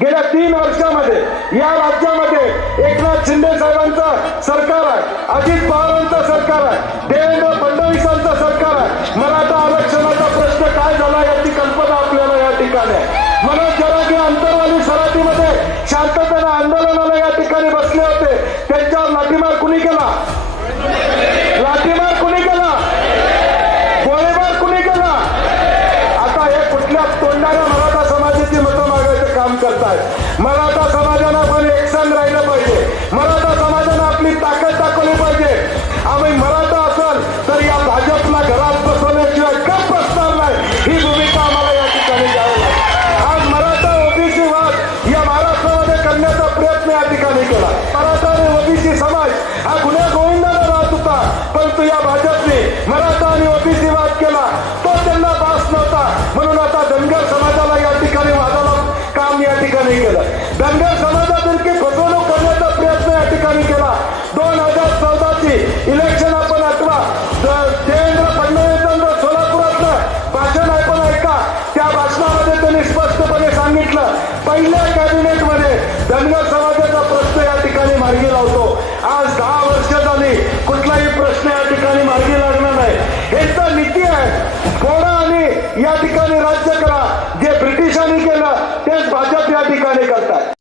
गेल्या तीन वर्षामध्ये या राज्यामध्ये एकनाथ शिंदे साहेबांचं सरकार आहे अजित पवारांचं सरकार आहे देवेंद्र मराठा समाजानं आपण एकसंध राहिलं पाहिजे. मराठा समाजानं आपली ताकद दाखवली पाहिजे. आम्ही मराठा असेल तर या भाजपला घरात बसवल्याशिवाय गप बसणार नाही. ही भूमिका आम्हाला या ठिकाणी घ्यावी लागेल. आज मराठा ओबीसी वाद या महाराष्ट्रामध्ये करण्याचा प्रयत्न या ठिकाणी केला. मराठा आणि ओबीसी समाज हा गुन्हा गोविंदाला राहत होता. परंतु या भाजपने मराठा आणि ओबीसी वाद केला. तो त्यांना बास नव्हता. म्हणून आता धनगर समाज धनगर फसवणूक करण्याचा प्रयत्न या ठिकाणी केला. दोन हजार चौदाची इलेक्शन आपण आठवा. द- देवेंद्र फडणवीसांचं सोलापुरातलं भाषण आपण ऐका त्या भाषणामध्ये त्यांनी स्पष्टपणे सांगितलं पहिल्या कॅबिनेटमध्ये धनगर समाजाचा प्रश्न या ठिकाणी मार्गी लावतो. आज दहा वर्ष झाली कुठलाही प्रश्न या ठिकाणी मार्गी लागणार नाही. हे तर नीती आहे. फोडा आणि या ठिकाणी राज्य करा. जे ब्रिटिशांनी केलं तेच भाजप या ठिकाणी करतात